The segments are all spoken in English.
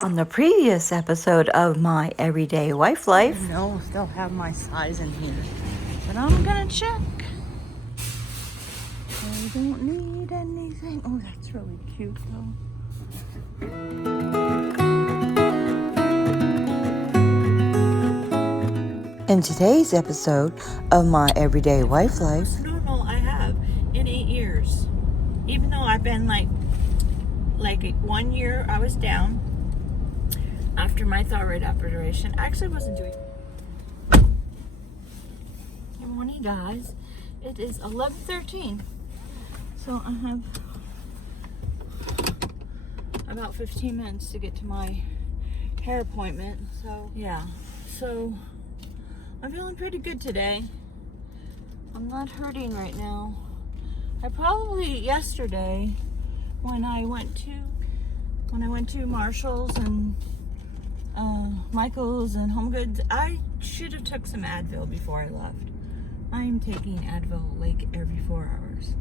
On the previous episode of My Everyday Wife Life. No, still have my size in here. But I'm gonna check. I don't need anything. Oh, that's really cute though. In today's episode of My Everyday Wife Life. Most normal I have in 8 years. Even though I've been like 1 year I was down after my thyroid operation. I actually wasn't doing. Good morning, guys. It is 11:13, so I have about 15 minutes to get to my hair appointment. So yeah, so I'm feeling pretty good today. I'm not hurting right now. I probably yesterday when I went to Marshall's and Michael's and Home Goods, I should have took some Advil before I left. I'm taking Advil like every 4 hours.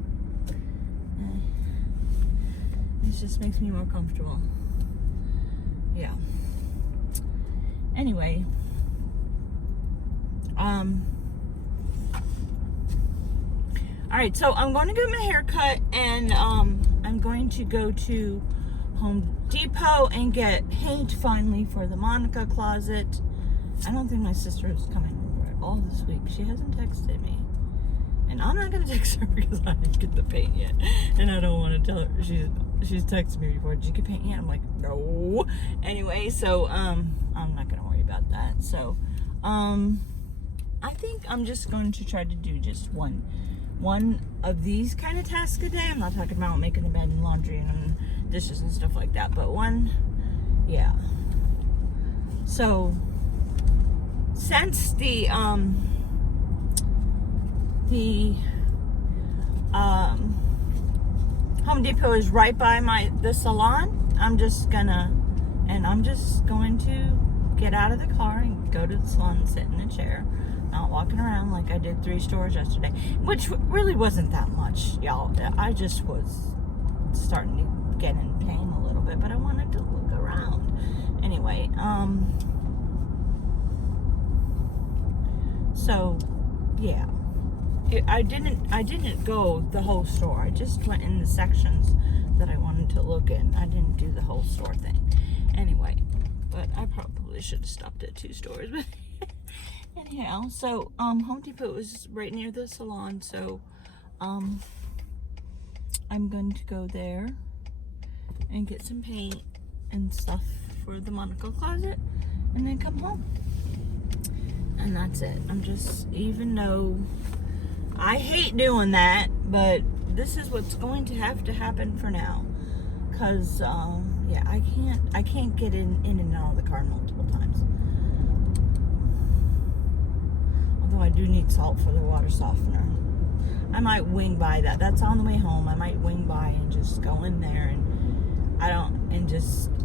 It just makes me more comfortable. Yeah. Anyway, all right, so I'm going to get my hair cut, and I'm going to go to Home Depot and get paint finally for the Monica closet. I don't think my sister is coming over at all this week. She hasn't texted me, and I'm not gonna text her because I didn't get the paint yet, and I don't want to tell her. She's texted me before. Did you get paint yet? I'm like, no. Anyway, so I'm not gonna worry about that. So I think I'm just going to try to do just one of these kind of tasks a day. I'm not talking about making the bed and laundry and dishes and stuff like that, but one, yeah. So since the Home Depot is right by the salon, I'm just going to get out of the car and go to the salon and sit in a chair, not walking around like I did 3 stores yesterday, which really wasn't that much, y'all. I just was starting to get in pain a little bit, but I wanted to look around. Anyway, so yeah, I didn't go the whole store. I just went in the sections that I wanted to look in. I didn't do the whole store thing. Anyway, but I probably should have stopped at 2 stores. But anyhow, so Home Depot is right near the salon, so I'm going to go there and get some paint and stuff for the Monica closet, and then come home. And that's it. Even though I hate doing that, but this is what's going to have to happen for now. Cause yeah, I can't get in and out of the car multiple times. Although I do need salt for the water softener. I might wing by that. That's on the way home. I might wing by and just go in there, and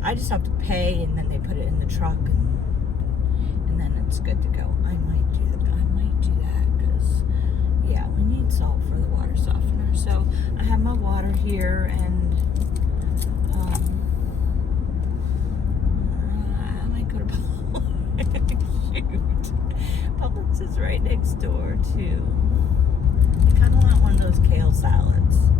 I just have to pay, and then they put it in the truck, and then it's good to go. I might do that because yeah, we need salt for the water softener. So I have my water here, and I might go to Publix is right next door too. I kind of want one of those kale salads.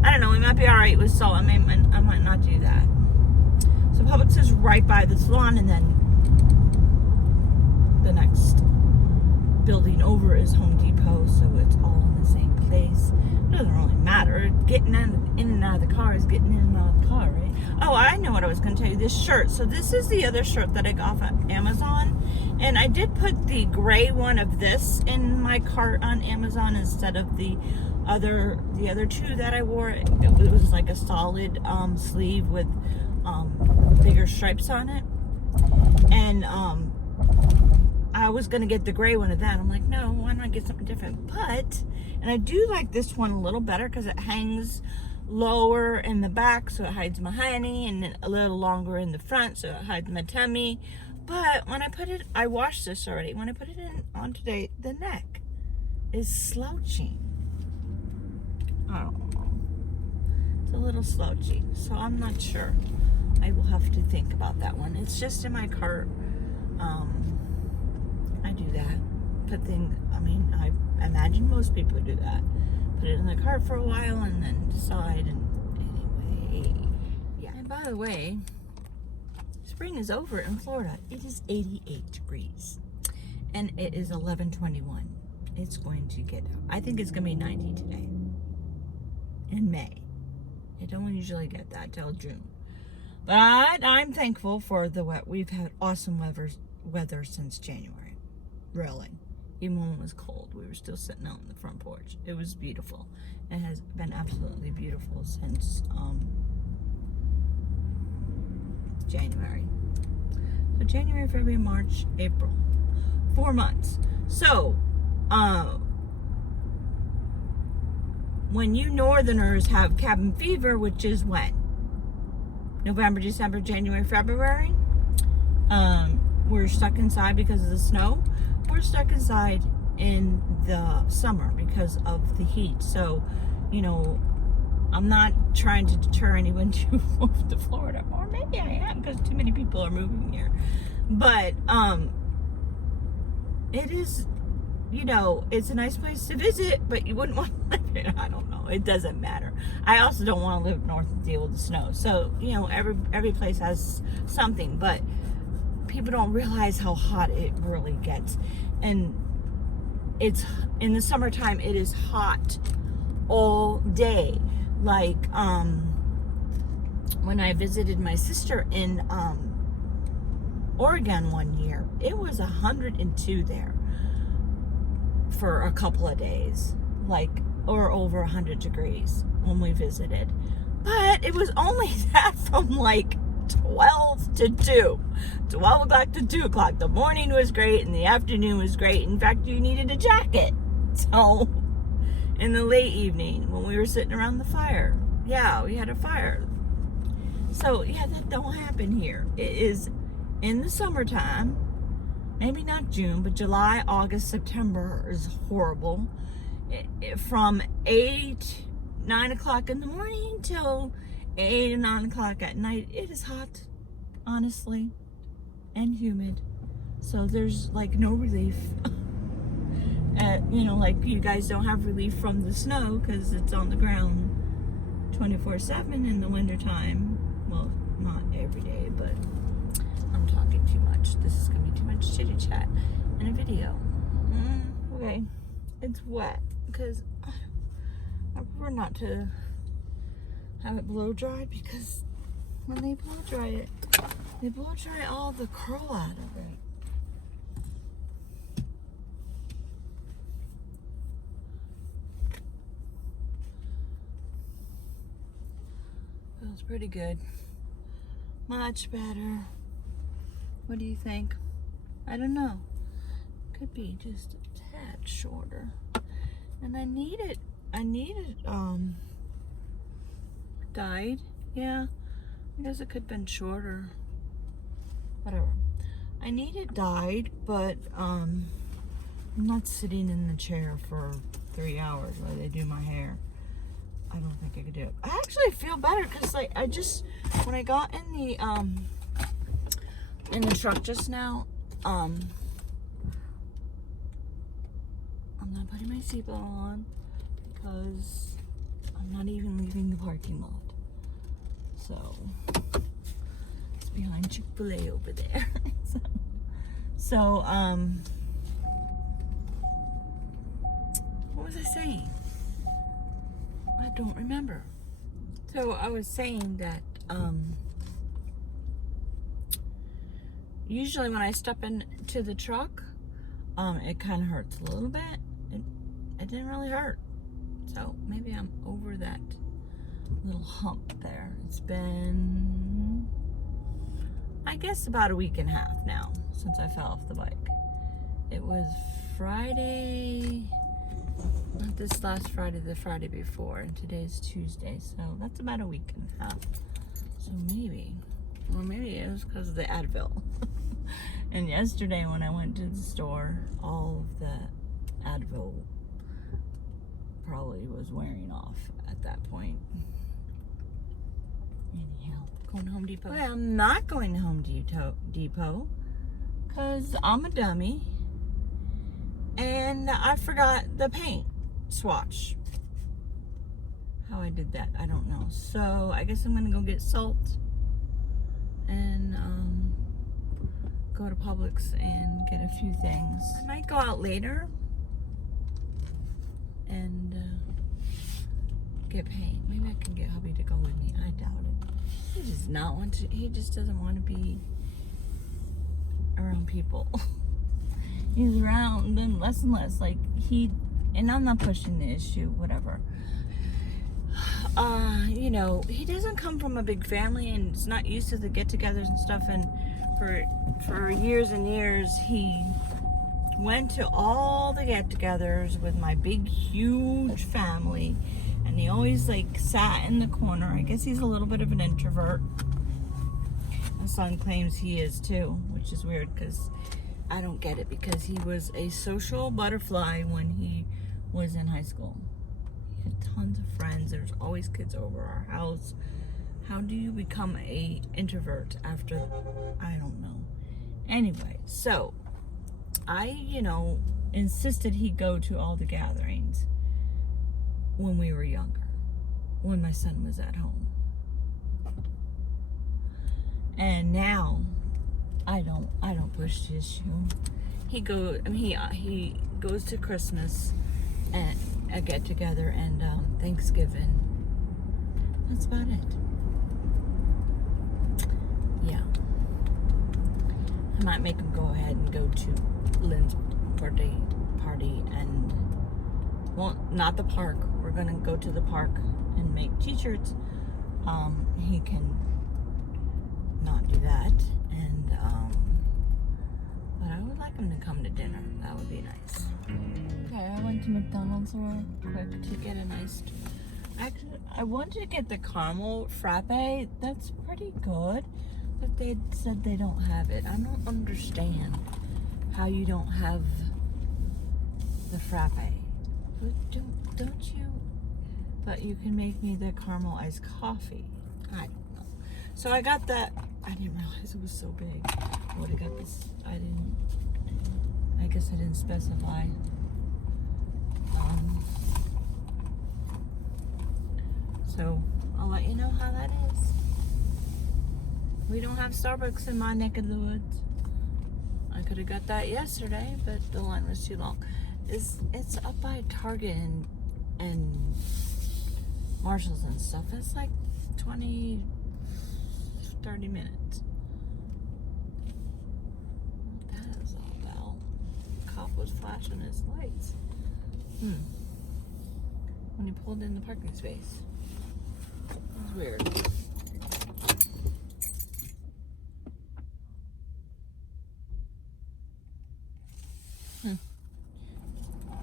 I don't know, we might be alright with salt. I might not do that. So Publix is right by the salon, and then the next building over is Home Depot, so it's all in the same place. It doesn't really matter. Getting in and out of the car is getting in and out of the car, right? Oh, I know what I was going to tell you. This shirt. So this is the other shirt that I got off of Amazon. And I did put the gray one of this in my cart on Amazon instead of the other 2 that I wore. It was like a solid sleeve with bigger stripes on it. And I was going to get the gray one of that. I'm like, no, why not get something different? And I do like this one a little better because it hangs lower in the back, so it hides my honey, and then a little longer in the front, so it hides my tummy. But when I put it, I washed this already. When I put it on today, the neck is slouching. I don't know. It's a little slouchy, so I'm not sure. I will have to think about that one. It's just in my cart. I do that. I imagine most people do that. Put it in the cart for a while and then decide. And anyway, yeah. And by the way, spring is over in Florida. It is 88 degrees. And it is 11:21. It's going to get, I think it's going to be 90 today. In May. I don't usually get that till June. But I'm thankful for the wet. We've had awesome weather since January. Really. Even when it was cold, we were still sitting out on the front porch. It was beautiful. It has been absolutely beautiful since January. So January, February, March, April. 4 months. So, when you northerners have cabin fever, which is when? November, December, January, February. We're stuck inside because of the snow. We're stuck inside in the summer because of the heat. So, you know, I'm not trying to deter anyone to move to Florida. Or maybe I am because too many people are moving here. But, it is, you know, it's a nice place to visit, but you wouldn't want to live here. I don't know. It doesn't matter. I also don't want to live north and deal with the snow. So, you know, every place has something, but people don't realize how hot it really gets. And it's, in the summertime, it is hot all day. Like, when I visited my sister in, Oregon one year, it was 102 there for a couple of days, like, or over 100 degrees when we visited. But it was only that from like 12 to 2. 12 o'clock to 2 o'clock. The morning was great and the afternoon was great. In fact, you needed a jacket. So, in the late evening when we were sitting around the fire, yeah, we had a fire. So, yeah, that don't happen here. It is in the summertime, maybe not June, but July, August, September is horrible. From 9 o'clock in the morning till 8 or 9 o'clock at night, it is hot, honestly, and humid. So there's like no relief. You know, like you guys don't have relief from the snow because it's on the ground 24/7 in the wintertime. Well, not every day, but I'm talking too much. This is going to be too much chitty chat in a video. Okay, it's wet because I prefer not to have it blow dried because when they blow dry it, they blow dry all the curl out of it. Feels pretty good. Much better. What do you think? I don't know. Could be just a tad shorter. And I need it dyed. Yeah. I guess it could have been shorter. Whatever. I need it dyed, but I'm not sitting in the chair for 3 hours while they do my hair. I don't think I could do it. I actually feel better because like when I got in the truck just now, I'm not putting my seatbelt on because I'm not even leaving the parking lot. So it's behind Chick-fil-A over there. so what was I saying? I don't remember. So I was saying that usually when I step into the truck, it kind of hurts a little bit. It didn't really hurt. So maybe I'm over that little hump there. It's been, I guess, about a week and a half now since I fell off the bike. It was Friday, not this last Friday, the Friday before, and today's Tuesday, so that's about a week and a half. So maybe it was because of the Advil. And yesterday when I went to the store, all of the Advil probably was wearing off at that point. Going to Home Depot? Well, I'm not going to Home Depot because I'm a dummy and I forgot the paint swatch. How I did that, I don't know. So I guess I'm gonna go get salt and go to Publix and get a few things. I might go out later and get paint. Maybe I can get hubby to go with me. I doubt it. He does not want to. He just doesn't want to be around people. He's around them less and less. Like and I'm not pushing the issue. Whatever. You know, he doesn't come from a big family and is not used to the get-togethers and stuff. And for years and years, he went to all the get-togethers with my big, huge family. And he always, like, sat in the corner. I guess he's a little bit of an introvert. My son claims he is, too, which is weird because I don't get it because he was a social butterfly when he was in high school. He had tons of friends. There's always kids over our house. How do you become a introvert after, I don't know. Anyway, so I, you know, insisted he go to all the gatherings when we were younger, when my son was at home. And now I don't push the issue. He goes to Christmas and a get together and Thanksgiving. That's about it. Yeah. I might make him go ahead and go to Lynn's birthday party and, well, not the park. We're gonna go to the park and make t-shirts. He can not do that, and but I would like him to come to dinner. That would be nice. Okay, I went to McDonald's real quick to get a nice. Actually, I wanted to get the caramel frappe. That's pretty good, but they said they don't have it. I don't understand how you don't have the frappe. But don't you? But you can make me the caramel iced coffee. I don't know. So I got that. I didn't realize it was so big. I would have got this. I guess I didn't specify. So I'll let you know how that is. We don't have Starbucks in my neck of the woods. I could have got that yesterday, but the line was too long. It's up by Target and Marshalls and stuff. It's like 20, 30 minutes. What that is all about? The cop was flashing his lights. When he pulled in the parking space. That was weird.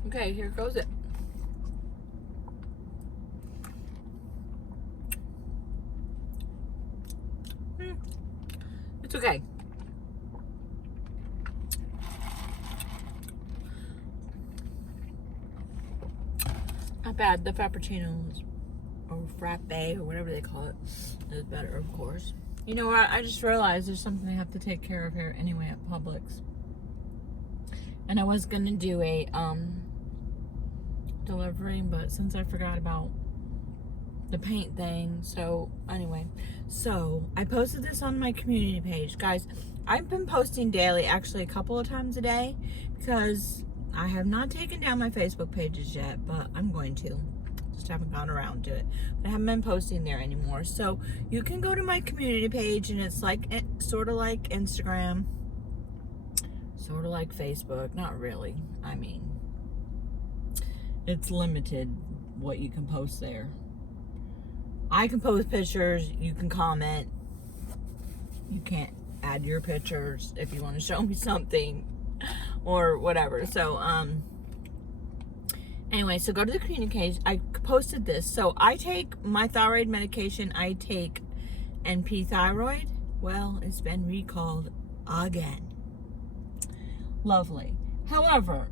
Okay, here goes it. It's okay. Not bad. The frappuccinos or frappe or whatever they call it is better, of course. You know what? I just realized there's something I have to take care of here anyway at Publix. And I was gonna do a delivery, but since I forgot about the paint thing, so anyway, so I posted this on my community page. Guys, I've been posting daily, actually a couple of times a day, because I have not taken down my Facebook pages yet, but I'm going to. Just haven't gone around to it. But I haven't been posting there anymore. So you can go to my community page, and it's like sort of like Instagram, sort of like Facebook. Not really. I mean, it's limited what you can post there. I can post pictures, you can comment. You can't add your pictures if you want to show me something or whatever. So anyway, so go to the community page. I posted this. So I take my thyroid medication. I take NP thyroid. Well, it's been recalled again. Lovely. However,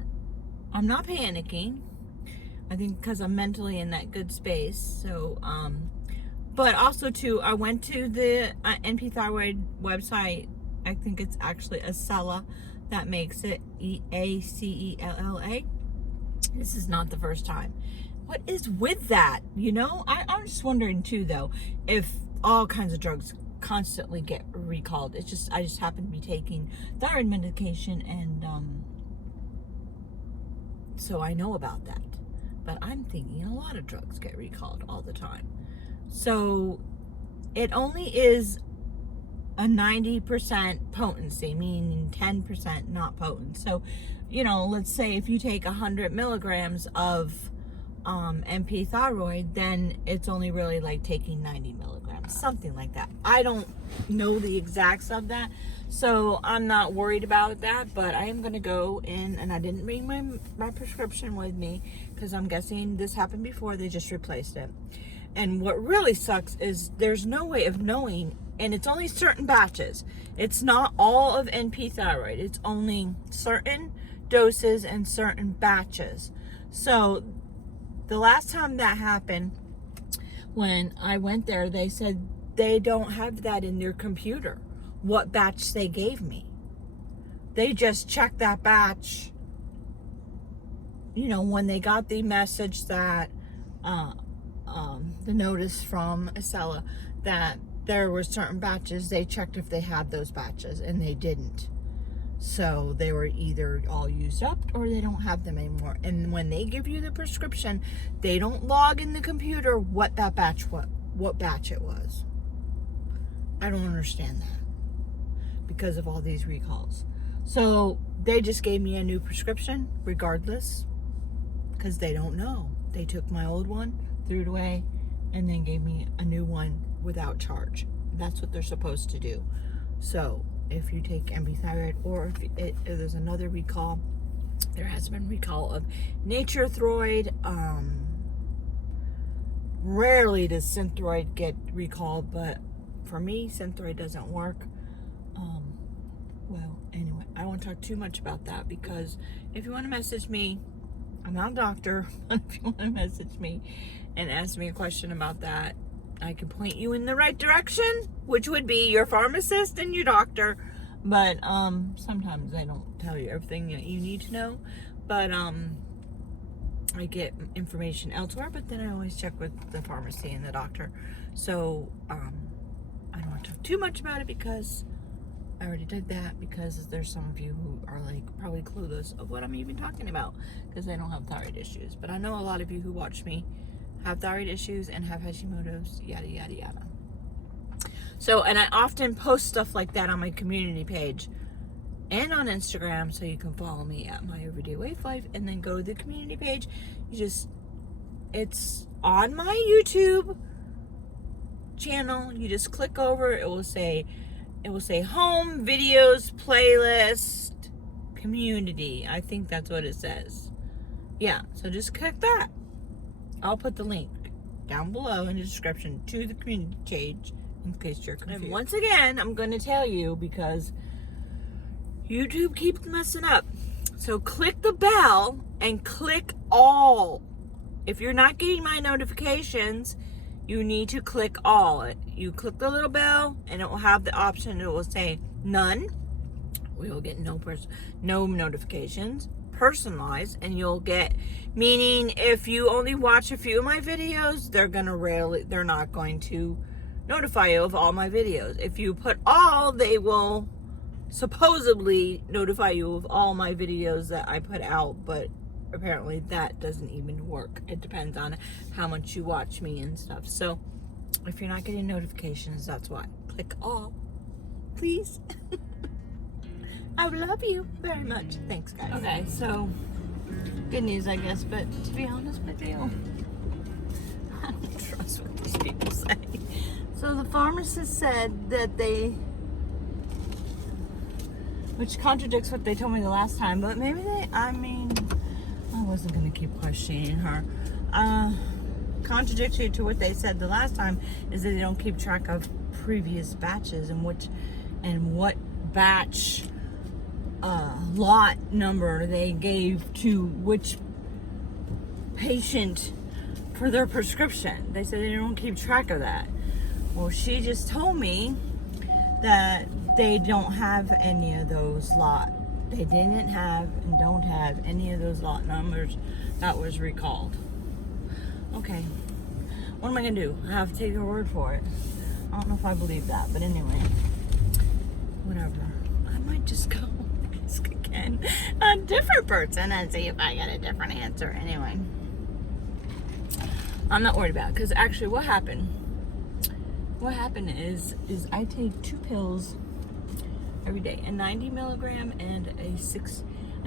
I'm not panicking. I think because I'm mentally in that good space. So But also too, I went to the NP Thyroid website. I think it's actually Acella that makes it, Acella. This is not the first time. What is with that? You know, I'm just wondering too, though, if all kinds of drugs constantly get recalled. It's just, I just happen to be taking thyroid medication, and so I know about that. But I'm thinking a lot of drugs get recalled all the time. So it only is a 90% potency, meaning 10% not potent. So, you know, let's say if you take 100 milligrams of NP thyroid, then it's only really like taking 90 milligrams, something like that. I don't know the exacts of that, so I'm not worried about that. But I am going to go in, and I didn't bring my prescription with me because I'm guessing this happened before. They just replaced it. And what really sucks is there's no way of knowing, and it's only certain batches. It's not all of NP thyroid. It's only certain doses and certain batches. So the last time that happened, when I went there, they said they don't have that in their computer, what batch they gave me. They just checked that batch, you know, when they got the message that, the notice from Acella that there were certain batches, they checked if they had those batches, and they didn't. So they were either all used up or they don't have them anymore. And when they give you the prescription, they don't log in the computer what that batch, what batch it was. I don't understand that because of all these recalls. So they just gave me a new prescription regardless, because they don't know. They took my old one, threw it away, and then gave me a new one without charge. That's what they're supposed to do. So if you take NP thyroid, or if there's another recall, there has been recall of NatureThyroid. Rarely does Synthroid get recalled, but for me, Synthroid doesn't work. Well, anyway, I won't talk too much about that, because if you want to message me, I'm not a doctor, but if you want to message me and ask me a question about that, I can point you in the right direction, which would be your pharmacist and your doctor. But sometimes they don't tell you everything that you need to know. But I get information elsewhere, but then I always check with the pharmacy and the doctor. So I don't want to talk too much about it, because I already did that, because there's some of you who are like probably clueless of what I'm even talking about, because they don't have thyroid issues. But I know a lot of you who watch me have thyroid issues and have Hashimoto's, yada, yada, yada. So, and I often post stuff like that on my community page and on Instagram, so you can follow me at MyEveryDayWifeLife, and then go to the community page. It's on my YouTube channel. You just click over, it will say home, videos, playlist, community. I think that's what it says. Yeah, so just click that. I'll put the link down below in the description to the community page in case you're confused. And once again, I'm going to tell you, because YouTube keeps messing up. So click the bell and click all. If you're not getting my notifications, you need to click all. You click the little bell and it will have the option. It will say none. We will get no notifications. Personalized, and you'll get, meaning if you only watch a few of my videos, they're not going to notify you of all my videos. If you put all, they will supposedly notify you of all my videos that I put out, but apparently that doesn't even work. It depends on how much you watch me and stuff. So if you're not getting notifications, that's why. Click all, please. I love you very much. Thanks, guys. Okay, so good news, I guess, but to be honest with you, I don't trust what these people say. So the pharmacist said that which contradicts what they told me the last time, but maybe I wasn't going to keep questioning her. Contradictory to what they said the last time is that they don't keep track of previous batches and what batch lot number they gave to which patient for their prescription. They said they don't keep track of that. Well, she just told me that they don't have any of those lot. They didn't have and don't have any of those lot numbers that was recalled. Okay. What am I going to do? I have to take her word for it. I don't know if I believe that, but anyway. Whatever. I might just go ask again a different person and see if I get a different answer. Anyway. I'm not worried about it, because actually what happened is I take 2 pills every day, a 90 milligram and a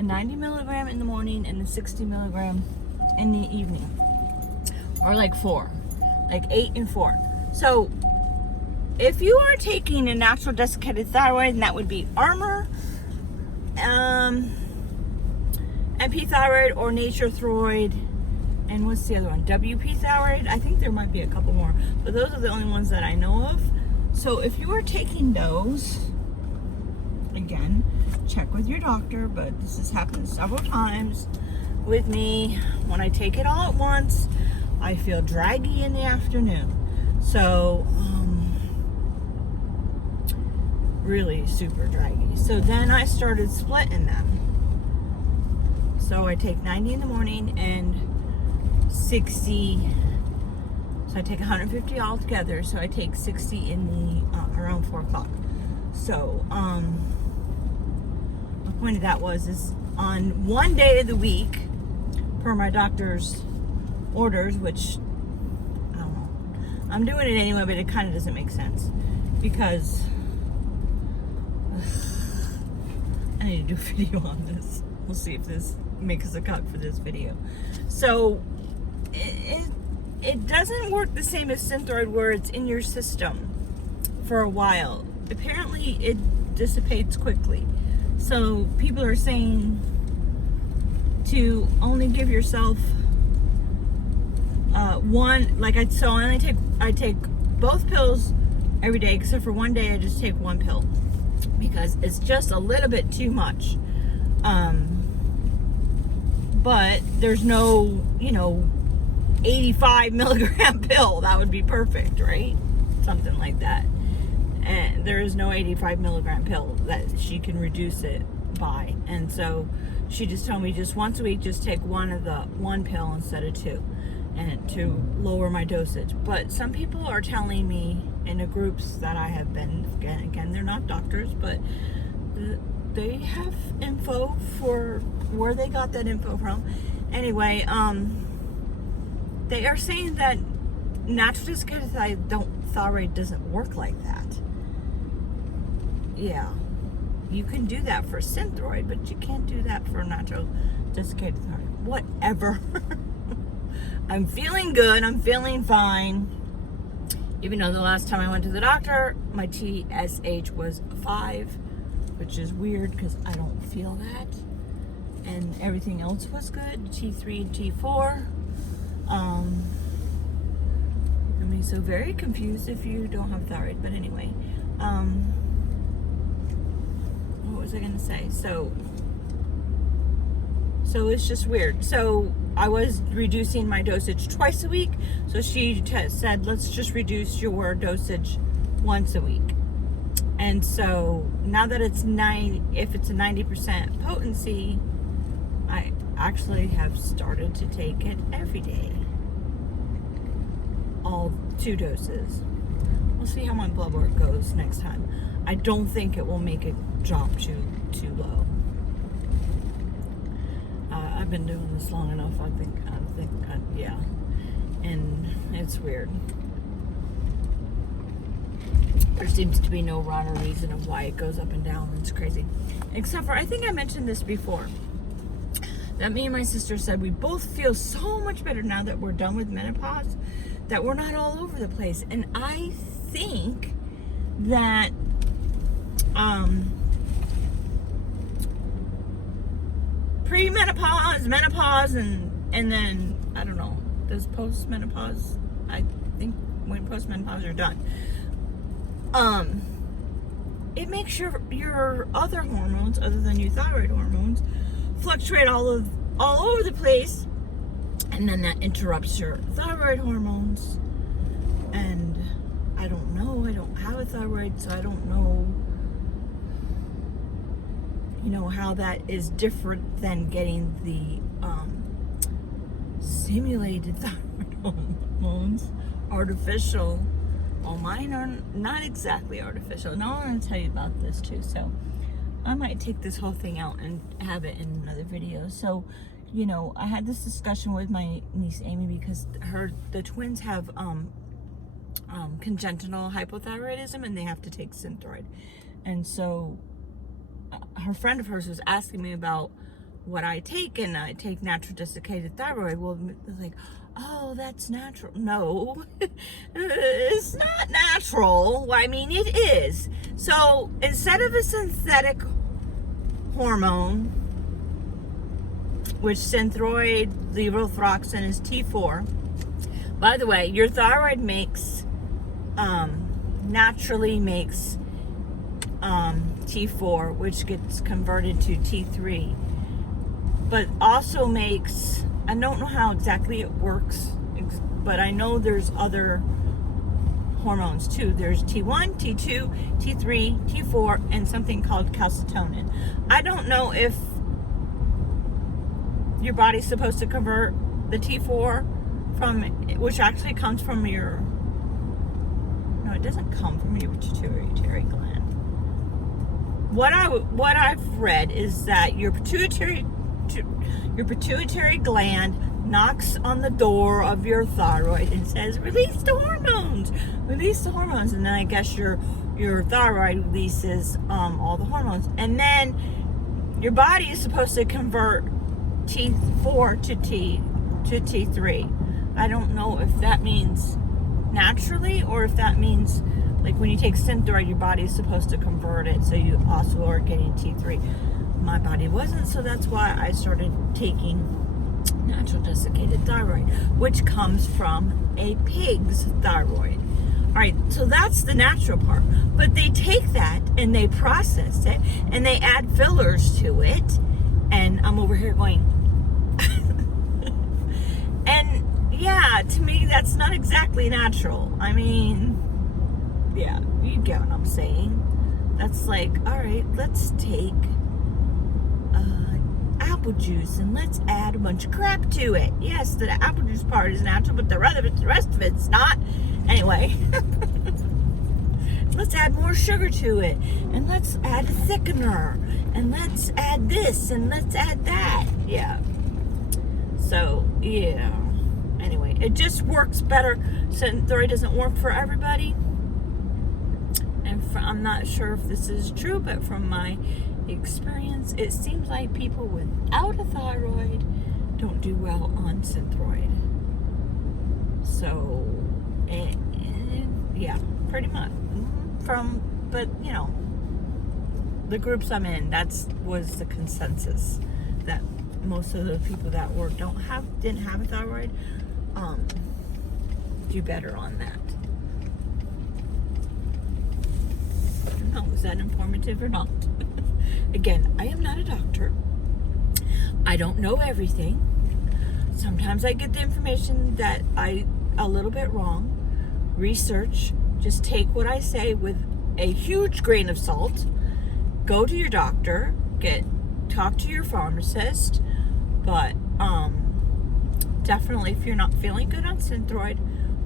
90 milligram in the morning and a 60 milligram in the evening, or like 4, like 8 and 4. So if you are taking a natural desiccated thyroid, and that would be Armor, MP thyroid, or Nature thyroid, and what's the other one? WP thyroid. I think there might be a couple more, but those are the only ones that I know of. So if you are taking those, again, check with your doctor, but this has happened several times with me. When I take it all at once, I feel draggy in the afternoon. So, really super draggy. So then I started splitting them. So I take 90 in the morning and 60, so I take 150 all together, so I take 60 in the around 4 o'clock. So the point of that is on one day of the week, per my doctor's orders, which I don't know, I'm doing it anyway, but it kind of doesn't make sense, because I need to do a video on this. We'll see if this makes a cut for this video. So it doesn't work the same as Synthroid, where it's in your system for a while. Apparently it dissipates quickly. So people are saying to only give yourself one, like I take both pills every day, except for one day I just take 1 pill, because it's just a little bit too much. But there's no, 85 milligram pill. That would be perfect, right? Something like that. And there is no 85 milligram pill that she can reduce it by. And so she just told me just once a week, just take one pill instead of 2, and to lower my dosage. But some people are telling me in the groups that I have been, again, they're not doctors, but they have info for where they got that info from. Anyway, they are saying that natural desiccated thyroid doesn't work like that. Yeah, you can do that for Synthroid, but you can't do that for natural desiccated thyroid. Whatever. I'm feeling good. I'm feeling fine. Even though the last time I went to the doctor, my TSH was 5, which is weird because I don't feel that. And everything else was good. T3 and T4. I mean, so very confused if you don't have thyroid. But anyway, what was I gonna say? So it's just weird. So I was reducing my dosage twice a week. So she said, let's just reduce your dosage once a week. And so now that it's if it's a 90% potency, I actually have started to take it every day. All 2 doses. We'll see how my blood work goes next time. I don't think it will make it drop too low. I've been doing this long enough. I think, yeah. And it's weird. There seems to be no rhyme or reason of why it goes up and down. It's crazy. Except for, I think I mentioned this before, that me and my sister said we both feel so much better now that we're done with menopause, that we're not all over the place. And I think that pre-menopause, menopause, and then, I don't know, does post-menopause, I think when post-menopause you're done, it makes your other hormones, other than your thyroid hormones, fluctuate all over the place, and then that interrupts your thyroid hormones. And I don't know I don't have a thyroid, so I don't know, how that is different than getting the simulated thyroid hormones, artificial. Well, mine are not exactly artificial. Now I'm going to tell you about this too. So I might take this whole thing out and have it in another video. So, I had this discussion with my niece Amy because the twins have congenital hypothyroidism and they have to take Synthroid. And so her friend of hers was asking me about what I take, and I take natural desiccated thyroid. Well, it's like, oh, that's natural. No, it's not natural. Well, I mean, it is. So instead of a synthetic hormone, which Synthroid, levothyroxine is T4. By the way, your thyroid naturally makes T4, which gets converted to T3, but also makes, I don't know how exactly it works, but I know there's other hormones too. There's T1, T2, T3, T4, and something called calcitonin. I don't know if your body's supposed to convert the T4 which actually comes from your, no, it doesn't come from your pituitary gland. What I've read is that your pituitary gland knocks on the door of your thyroid and says, release the hormones, and then I guess your thyroid releases all the hormones, and then your body is supposed to convert T4 to T3. I don't know if that means naturally or if that means like when you take Synthroid, your body is supposed to convert it, so you also are getting T3. My body wasn't, so that's why I started taking natural desiccated thyroid, which comes from a pig's thyroid. All right, so that's the natural part. But they take that and they process it and they add fillers to it, and I'm over here going, and yeah, to me that's not exactly natural. I mean, yeah, you get what I'm saying. That's like, all right, let's take apple juice and let's add a bunch of crap to it. Yes, the apple juice part is natural, but the rest of it's not. Anyway, let's add more sugar to it, and let's add a thickener, and let's add this, and let's add that. Yeah. So, yeah. Anyway, it just works better. Synthroid doesn't work for everybody. And I'm not sure if this is true, but from my experience, it seems like people without a thyroid don't do well on Synthroid. So, yeah, pretty much. But the groups I'm in, was the consensus that most of the people that didn't have a thyroid, do better on that. I don't know, is that informative or not? Again, I am not a doctor. I don't know everything. Sometimes I get the information that a little bit wrong. Research, just take what I say with a huge grain of salt. Go to your doctor, talk to your pharmacist, but definitely if you're not feeling good on Synthroid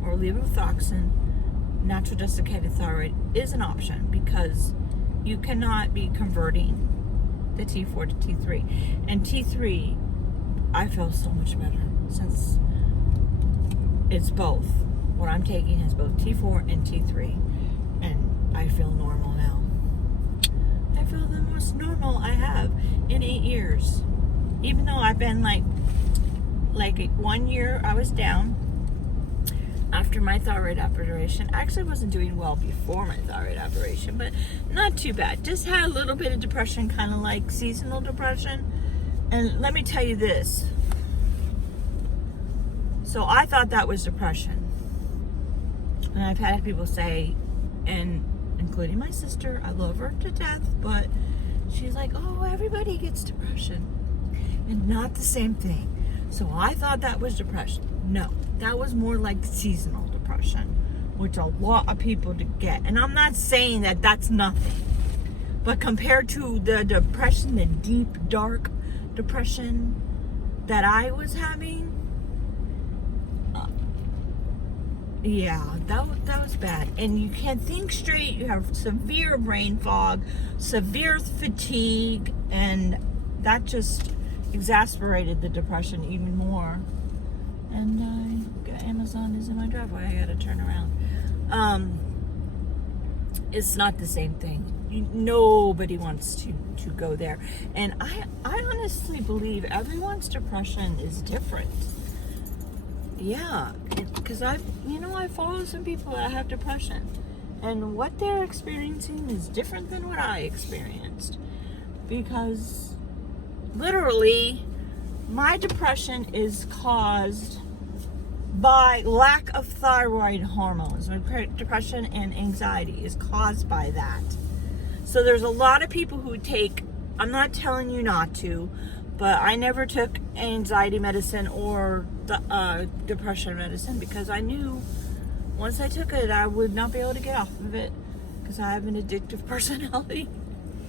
or levothyroxine, natural desiccated thyroid is an option, because you cannot be converting the T4 to T3. And T3, I feel so much better since it's both. What I'm taking has both T4 and T3, and I feel normal now. I feel the most normal I have in 8 years. Even though I've been like 1 year I was down after my thyroid operation. I actually wasn't doing well before my thyroid operation, but not too bad. Just had a little bit of depression, kind of like seasonal depression. And let me tell you this. So I thought that was depression. And I've had people say, and including my sister, I love her to death, but she's like, oh, everybody gets depression. And not the same thing. So I thought that was depression. No, that was more like seasonal depression, which a lot of people get. And I'm not saying that that's nothing, but compared to the depression, the deep, dark depression that I was having, yeah, that was bad. And you can't think straight. You have severe brain fog, severe fatigue, and that just exasperated the depression even more. And Amazon is in my driveway. I gotta turn around. It's not the same thing. Nobody wants to go there. And I honestly believe everyone's depression is different. Yeah, because I follow some people that have depression, and what they're experiencing is different than what I experienced. Because literally, my depression is caused by lack of thyroid hormones. My depression and anxiety is caused by that. So there's a lot of people who take, I'm not telling you not to, but I never took anxiety medicine or depression medicine because I knew once I took it, I would not be able to get off of it because I have an addictive personality,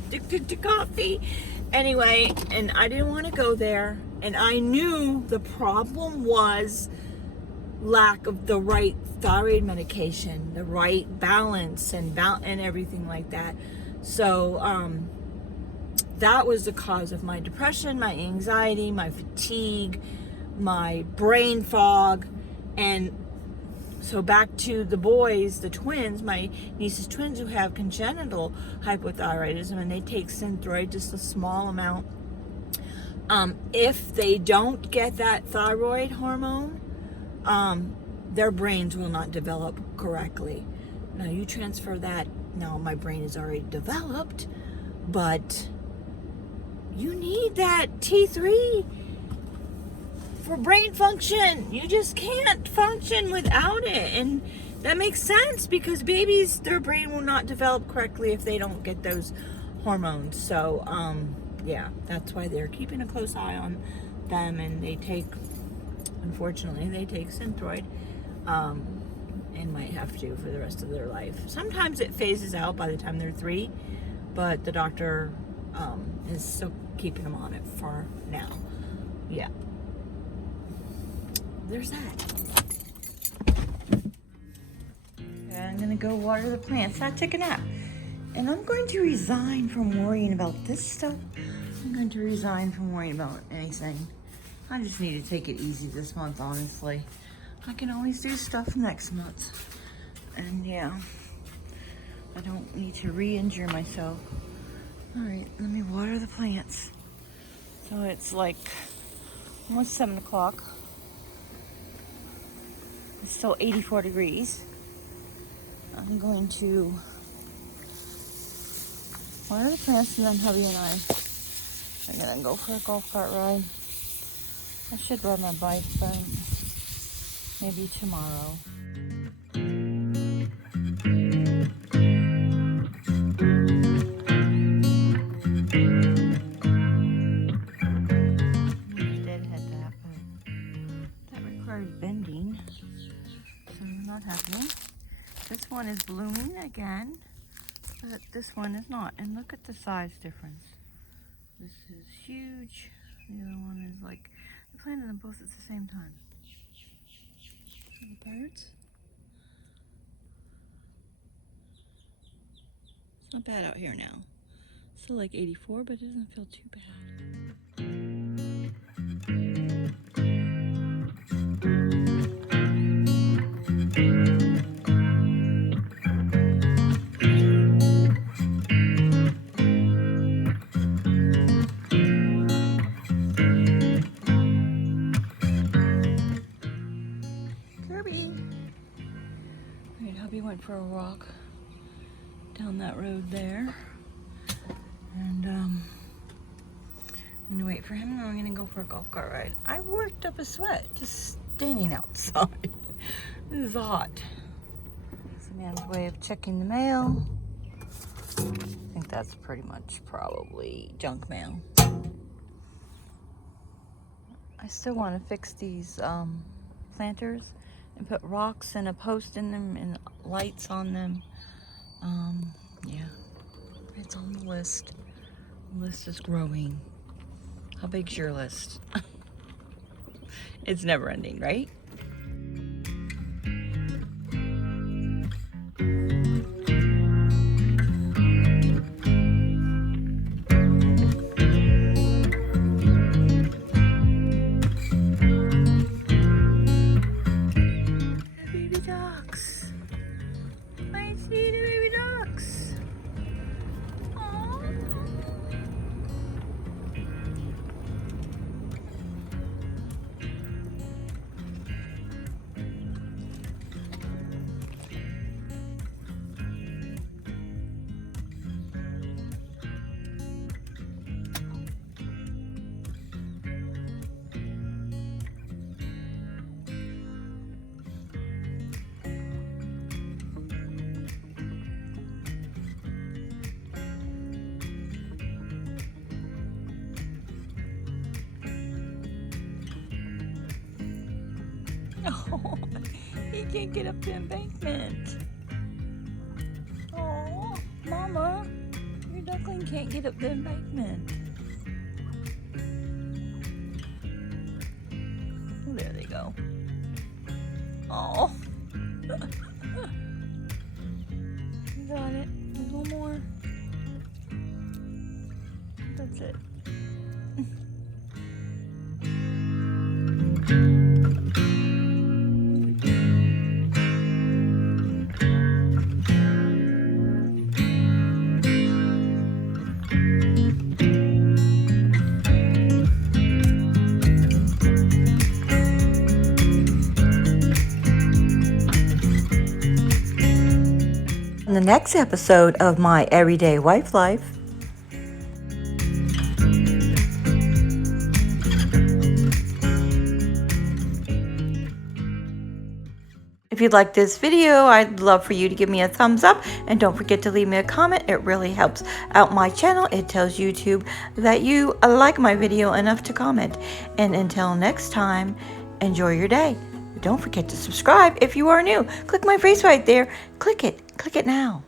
addicted to coffee. Anyway, and I didn't want to go there. And I knew the problem was lack of the right thyroid medication, the right balance and everything like that. So that was the cause of my depression, my anxiety, my fatigue, my brain fog. And so back to the boys, the twins, my niece's twins who have congenital hypothyroidism, and they take Synthroid, just a small amount. If they don't get that thyroid hormone, their brains will not develop correctly. Now you transfer that, now my brain is already developed, but you need that T3 for brain function. You just can't function without it. And that makes sense because babies, their brain will not develop correctly if they don't get those hormones. So, yeah, that's why they're keeping a close eye on them, and they take, unfortunately, they take Synthroid, and might have to for the rest of their life. Sometimes it phases out by the time they're 3, but the doctor is still keeping them on it for now. Yeah. There's that. And I'm gonna go water the plants. I took a nap. And I'm going to resign from worrying about this stuff. I'm going to resign from worrying about anything. I just need to take it easy this month, honestly. I can always do stuff next month. And yeah, I don't need to re-injure myself. All right, let me water the plants. So it's like almost 7 o'clock. It's still 84 degrees. I'm going to water the plants, and then hubby and I are gonna go for a golf cart ride. I should ride my bike, but maybe tomorrow. Deadhead that, but that requires bending, so not happening. This one is blooming again, but this one is not. And look at the size difference. This is huge. The other one is like, I planted them both at the same time. The birds. It's not bad out here now. Still like 84, but it doesn't feel too bad. Went for a walk down that road there, and I'm gonna wait for him, and I'm gonna go for a golf cart ride. I worked up a sweat just standing outside. This is hot. It's a man's way of checking the mail. I think that's pretty much probably junk mail. I still want to fix these planters. and put rocks and a post in them and lights on them. Yeah, it's on the list. The list is growing. How big's your list? It's never ending, right? Baby ducks. I see the baby ducks. Aww. Oh, he can't get up the embankment. Oh, Mama, your duckling can't get up the embankment. Oh, there they go. Oh. You got it. There's one more. That's it. In the next episode of My Everyday Wife Life. If you like this video, I'd love for you to give me a thumbs up, and don't forget to leave me a comment. It really helps out my channel. It tells YouTube that you like my video enough to comment. And until next time, enjoy your day. Don't forget to subscribe if you are new. Click my face right there. Click it now.